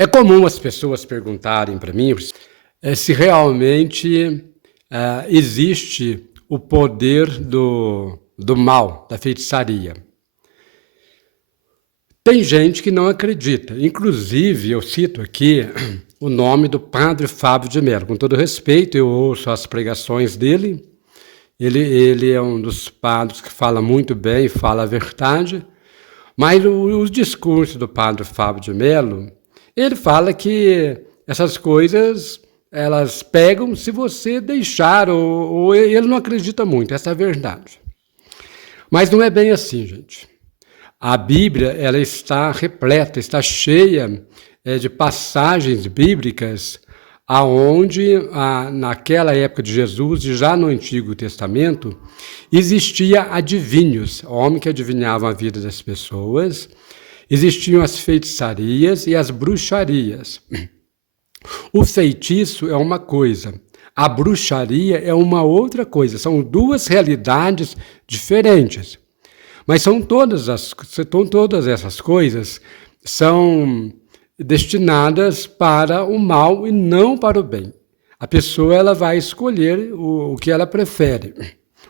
É comum as pessoas perguntarem para mim se realmente existe o poder do mal, da feitiçaria. Tem gente que não acredita. Inclusive, eu cito aqui o nome do padre Fábio de Mello. Com todo respeito, eu ouço as pregações dele. Ele é um dos padres que fala muito bem, fala a verdade. Mas os discursos do padre Fábio de Mello, ele fala que essas coisas, elas pegam se você deixar, ou ele não acredita muito, essa é a verdade. Mas não é bem assim, gente. A Bíblia, ela está repleta, está cheia de passagens bíblicas aonde, naquela época de Jesus, e já no Antigo Testamento, existia adivinhos, homens que adivinhavam a vida das pessoas, existiam as feitiçarias e as bruxarias. O feitiço é uma coisa, a bruxaria é uma outra coisa, são duas realidades diferentes. Mas todas essas coisas são destinadas para o mal e não para o bem. A pessoa ela vai escolher o que ela prefere,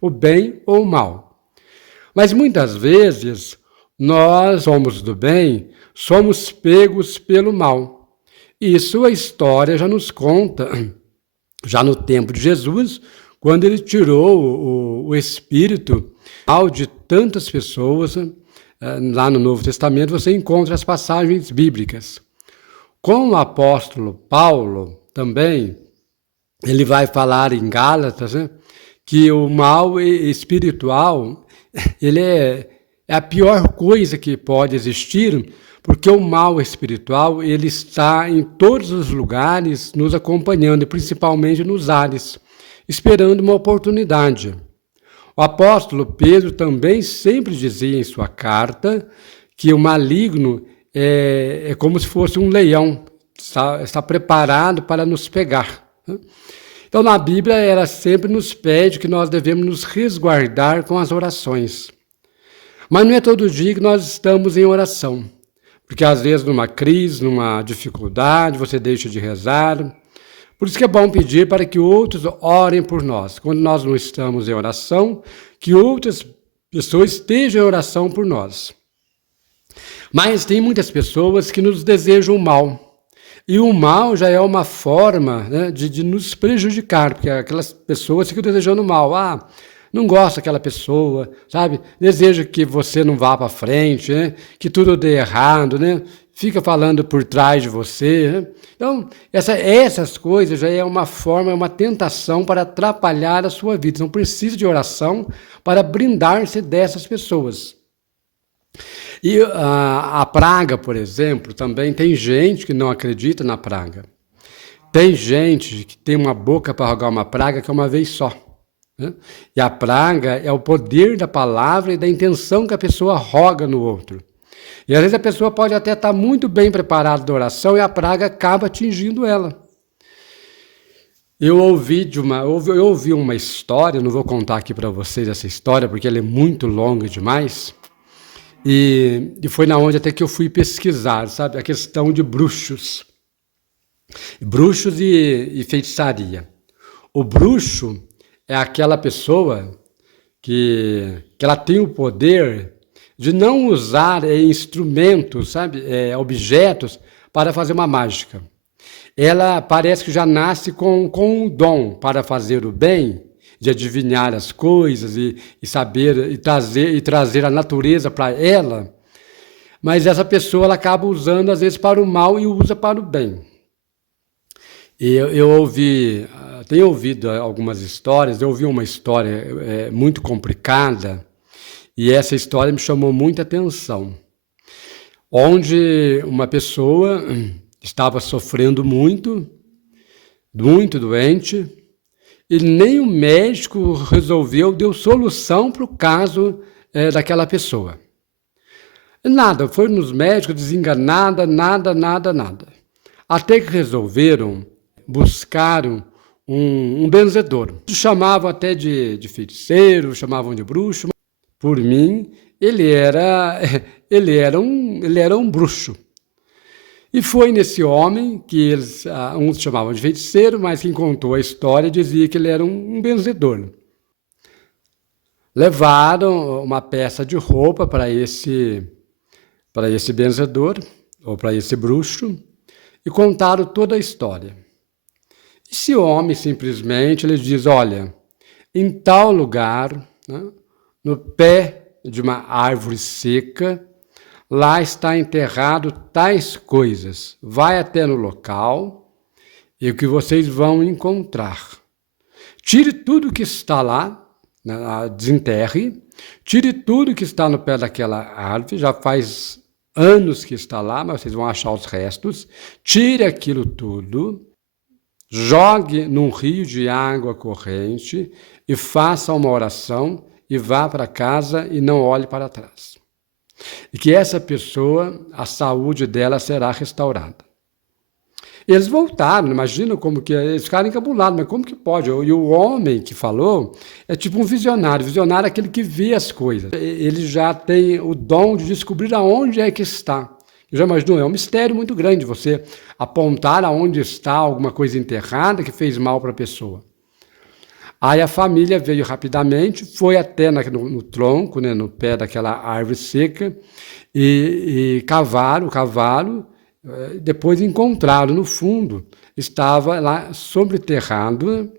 o bem ou o mal. Mas muitas vezes nós somos do bem, somos pegos pelo mal. Isso a história já nos conta, já no tempo de Jesus, quando ele tirou o espírito mal de tantas pessoas. Lá no Novo Testamento você encontra as passagens bíblicas. Com o apóstolo Paulo também, ele vai falar em Gálatas, que o mal espiritual ele é a pior coisa que pode existir, porque o mal espiritual ele está em todos os lugares nos acompanhando, principalmente nos ares, esperando uma oportunidade. O apóstolo Pedro também sempre dizia em sua carta que o maligno é como se fosse um leão, está preparado para nos pegar. Então, na Bíblia, ela sempre nos pede que nós devemos nos resguardar com as orações. Mas não é todo dia que nós estamos em oração, porque às vezes numa crise, numa dificuldade, você deixa de rezar. Por isso que é bom pedir para que outros orem por nós. Quando nós não estamos em oração, que outras pessoas estejam em oração por nós. Mas tem muitas pessoas que nos desejam o mal. E o mal já é uma forma de nos prejudicar, porque aquelas pessoas ficam desejando mal. Não gosta daquela pessoa, sabe? Deseja que você não vá para frente, que tudo dê errado, fica falando por trás de você. Então, essas coisas já é uma forma, uma tentação para atrapalhar a sua vida. Não precisa de oração para brindar-se dessas pessoas. E a praga, por exemplo, também tem gente que não acredita na praga. Tem gente que tem uma boca para rogar uma praga que é uma vez só. E a praga é o poder da palavra e da intenção que a pessoa roga no outro. E às vezes a pessoa pode até estar muito bem preparada da oração e a praga acaba atingindo ela. Eu ouvi uma história, não vou contar aqui para vocês essa história porque ela é muito longa demais. E foi na onde até que eu fui pesquisar, sabe? A questão de bruxos. Bruxos e feitiçaria. O bruxo é aquela pessoa que ela tem o poder de não usar instrumentos, sabe, objetos para fazer uma mágica. Ela parece que já nasce com um dom para fazer o bem, de adivinhar as coisas e saber e trazer a natureza para ela, mas essa pessoa ela acaba usando às vezes para o mal e usa para o bem. Eu tenho ouvido algumas histórias, eu ouvi uma história muito complicada, e essa história me chamou muita atenção, onde uma pessoa estava sofrendo muito, muito doente, e nem o médico deu solução para o caso daquela pessoa. Nada, foi nos médicos, desenganada, nada. Até que resolveram, buscaram um benzedor. Chamavam até de feiticeiro, chamavam de bruxo. Por mim, ele era um bruxo. E foi nesse homem que eles, uns chamavam de feiticeiro, mas quem contou a história dizia que ele era um benzedor. Levaram uma peça de roupa para esse benzedor, ou para esse bruxo, e contaram toda a história. Esse homem simplesmente ele diz, olha, em tal lugar, né, no pé de uma árvore seca, lá está enterrado tais coisas. Vai até no local e o que vocês vão encontrar. Tire tudo que está lá, né, desenterre, tire tudo que está no pé daquela árvore, já faz anos que está lá, mas vocês vão achar os restos. Tire aquilo tudo, jogue num rio de água corrente e faça uma oração e vá para casa e não olhe para trás. E que essa pessoa, a saúde dela será restaurada. Eles voltaram, imagina como que eles ficaram encabulados, mas como que pode? E o homem que falou é tipo um visionário. Visionário é aquele que vê as coisas. Ele já tem o dom de descobrir aonde é que está. Já imaginou? É um mistério muito grande você apontar aonde está alguma coisa enterrada que fez mal para a pessoa. Aí a família veio rapidamente, foi até no tronco, né, no pé daquela árvore seca, e cavaram o cavalo, depois encontraram no fundo, estava lá sobreterrado,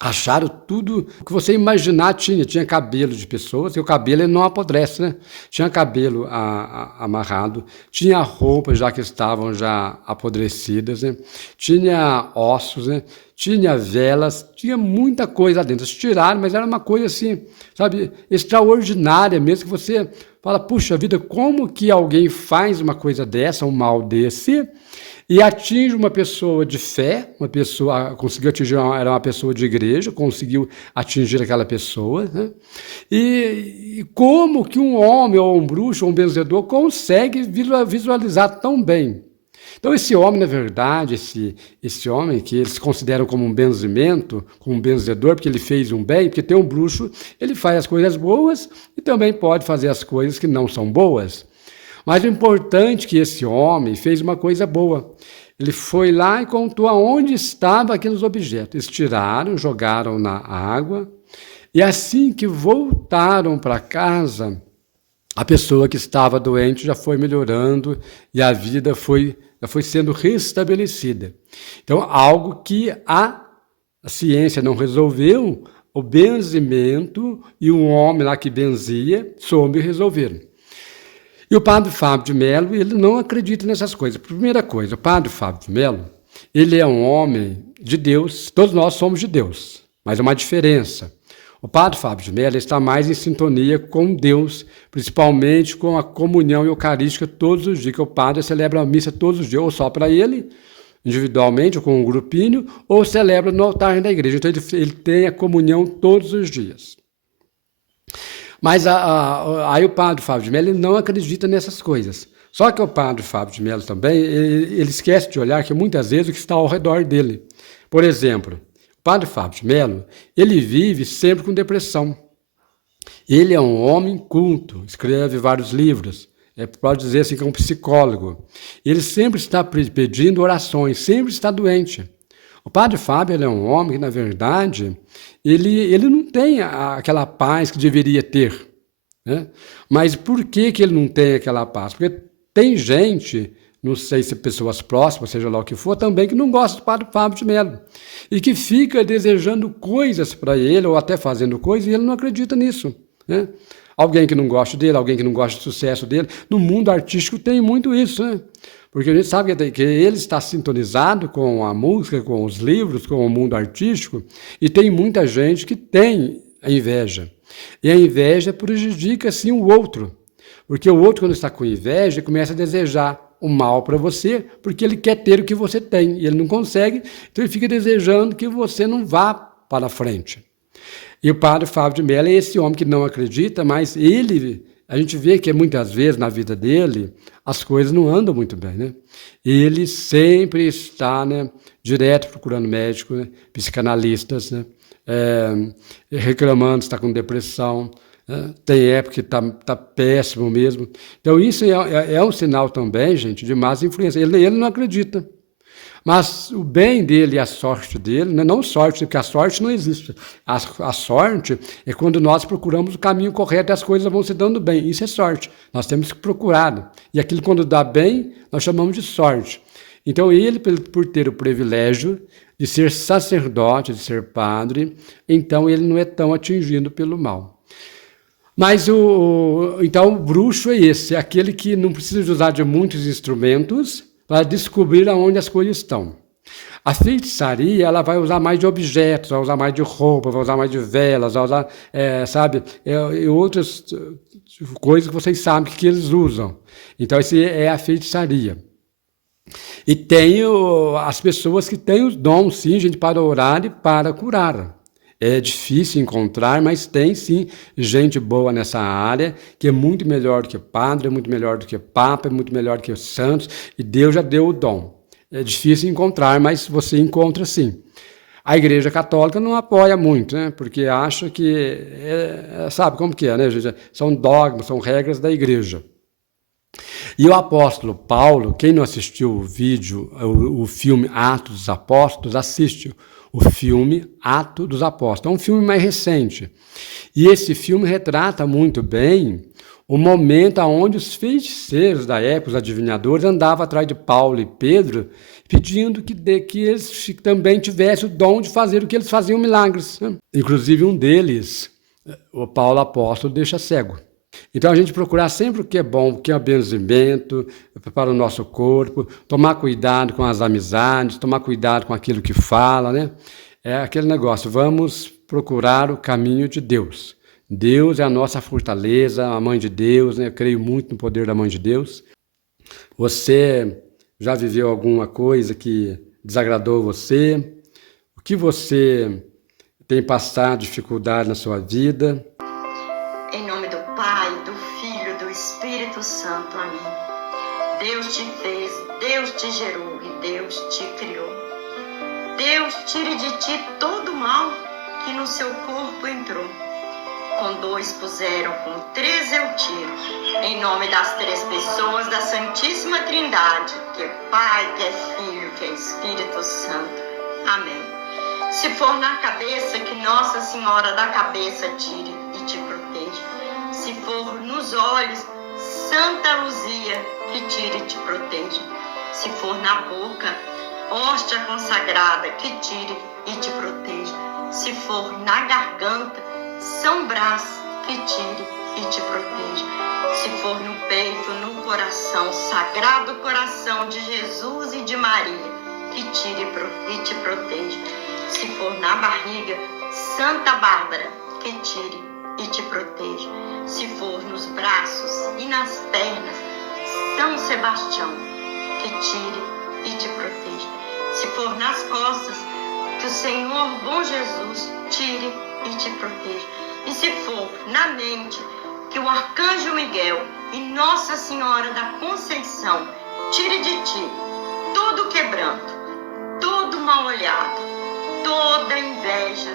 acharam tudo o que você imaginar tinha cabelo de pessoas, e o cabelo ele não apodrece, né? Tinha cabelo amarrado, tinha roupas já que estavam já apodrecidas, né? Tinha ossos, né? Tinha velas, tinha muita coisa lá dentro. Eles tiraram, mas era uma coisa assim, sabe, extraordinária mesmo, que você fala, puxa vida, como que alguém faz uma coisa dessa, um mal desse, e atinge uma pessoa de fé, uma pessoa, conseguiu atingir, era uma pessoa de igreja, conseguiu atingir aquela pessoa, né? E como que um homem, ou um bruxo, ou um benzedor, consegue visualizar tão bem? Então esse homem, na verdade, esse homem que eles consideram como um benzimento, como um benzedor, porque ele fez um bem, porque tem um bruxo, ele faz as coisas boas e também pode fazer as coisas que não são boas. Mas o importante é que esse homem fez uma coisa boa. Ele foi lá e contou aonde estavam aqueles objetos. Eles tiraram, jogaram na água, e assim que voltaram para casa, a pessoa que estava doente já foi melhorando e a vida já foi sendo restabelecida. Então, algo que a ciência não resolveu, o benzimento e um homem lá que benzia soube resolver. E o padre Fábio de Mello, ele não acredita nessas coisas. Primeira coisa, o padre Fábio de Mello, ele é um homem de Deus, todos nós somos de Deus, mas há uma diferença. O padre Fábio de Mello está mais em sintonia com Deus, principalmente com a comunhão eucarística todos os dias, que o padre celebra a missa todos os dias, ou só para ele, individualmente, ou com um grupinho, ou celebra no altar da igreja. Então ele tem a comunhão todos os dias. Mas aí o padre Fábio de Mello ele não acredita nessas coisas. Só que o padre Fábio de Mello também, ele esquece de olhar que muitas vezes o que está ao redor dele. Por exemplo, o padre Fábio de Mello, ele vive sempre com depressão. Ele é um homem culto, escreve vários livros, pode dizer assim que é um psicólogo. Ele sempre está pedindo orações, sempre está doente. O padre Fábio ele é um homem que, na verdade, ele não tem aquela paz que deveria ter, né? Mas por que ele não tem aquela paz? Porque tem gente, não sei se pessoas próximas, seja lá o que for, também que não gosta do padre Fábio de Mello e que fica desejando coisas para ele ou até fazendo coisas e ele não acredita nisso, né? Alguém que não gosta dele, alguém que não gosta do sucesso dele. No mundo artístico tem muito isso, né? Porque a gente sabe que ele está sintonizado com a música, com os livros, com o mundo artístico, e tem muita gente que tem a inveja. E a inveja prejudica, sim, o outro. Porque o outro, quando está com inveja, começa a desejar o mal para você, porque ele quer ter o que você tem, e ele não consegue, então ele fica desejando que você não vá para frente. E o padre Fábio de Mello é esse homem que não acredita, mas a gente vê que muitas vezes na vida dele as coisas não andam muito bem, né? Ele sempre está, né, direto procurando médico, né, psicanalistas, né, reclamando, está com depressão, Tem época que tá péssimo mesmo. Então, isso é um sinal também, gente, de más influência. Ele não acredita. Mas o bem dele e a sorte dele, né? Não sorte, porque a sorte não existe. A sorte é quando nós procuramos o caminho correto e as coisas vão se dando bem. Isso é sorte. Nós temos que procurar. E aquilo quando dá bem, nós chamamos de sorte. Então ele, por ter o privilégio de ser sacerdote, de ser padre, então ele não é tão atingido pelo mal. Mas então o bruxo é esse, é aquele que não precisa de usar de muitos instrumentos para descobrir aonde as coisas estão. A feitiçaria, ela vai usar mais de objetos, vai usar mais de roupa, vai usar mais de velas, vai usar, outras coisas que vocês sabem que eles usam. Então, isso é a feitiçaria. E tem as pessoas que têm os dons, sim, gente, para orar e para curar. É difícil encontrar, mas tem sim gente boa nessa área, que é muito melhor do que padre, é muito melhor do que papa, é muito melhor do que santos, e Deus já deu o dom. É difícil encontrar, mas você encontra sim. A Igreja Católica não apoia muito, né? Porque acha que, sabe como que é, né, gente? São dogmas, são regras da Igreja. E o apóstolo Paulo, quem não assistiu o vídeo, o filme Atos dos Apóstolos, assiste o filme Atos dos Apóstolos. É um filme mais recente. E esse filme retrata muito bem o momento onde os feiticeiros da época, os adivinhadores, andavam atrás de Paulo e Pedro, pedindo que eles também tivessem o dom de fazer o que eles faziam, milagres. Inclusive um deles, o Paulo apóstolo, deixa cego. Então a gente procurar sempre o que é bom, o que é benzimento para o nosso corpo, tomar cuidado com as amizades, tomar cuidado com aquilo que fala, né? É aquele negócio, vamos procurar o caminho de Deus. Deus é a nossa fortaleza, a Mãe de Deus, né? Eu creio muito no poder da Mãe de Deus. Você já viveu alguma coisa que desagradou você? O que você tem passado dificuldade na sua vida? Em nome do Pai, do Filho, do Espírito Santo. Amém. Deus te fez, Deus te gerou e Deus te criou. Deus tire de ti todo o mal que no seu corpo entrou. Com 2 puseram, com 3 eu tiro. Em nome das 3 pessoas da Santíssima Trindade, que é Pai, que é Filho, que é Espírito Santo. Amém. Se for na cabeça, que Nossa Senhora da cabeça tire e te proteja. Se for nos olhos, Santa Luzia, que tire e te proteja. Se for na boca, hóstia consagrada, que tire e te proteja. Se for na garganta, São Brás, que tire e te proteja. Se for no peito, no coração, Sagrado Coração de Jesus e de Maria, que tire e te proteja. Se for na barriga, Santa Bárbara, que tire e te proteja. Se for nos braços e nas pernas, São Sebastião, que tire e te proteja. Se for nas costas, que o Senhor bom Jesus tire e te proteja. E se for na mente, que o Arcanjo Miguel e Nossa Senhora da Conceição tire de ti todo quebranto, todo mal olhado, toda inveja,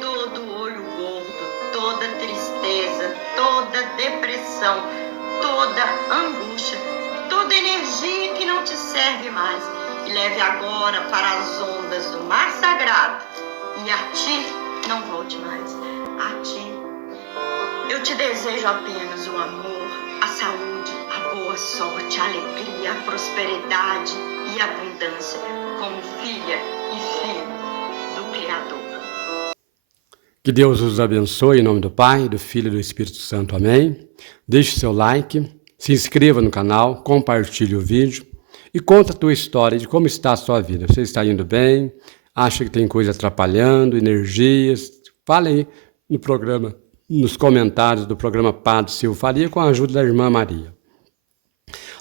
todo olho gordo, toda tristeza, toda depressão, toda angústia, toda energia que não te serve mais, e leve agora para as ondas do mar sagrado, e a ti não volte mais. A ti eu te desejo apenas o amor, a saúde, a boa sorte, a alegria, a prosperidade e a abundância, como filha e filho do Criador. Que Deus os abençoe em nome do Pai, do Filho e do Espírito Santo. Amém. Deixe seu like, se inscreva no canal, compartilhe o vídeo e conta a tua história de como está a sua vida. Você está indo bem? Acha que tem coisa atrapalhando, energias? Fale aí no programa, nos comentários do programa Padre Silvio Faria, com a ajuda da irmã Maria.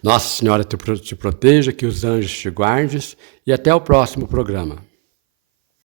Nossa Senhora te proteja, que os anjos te guardes, e até o próximo programa.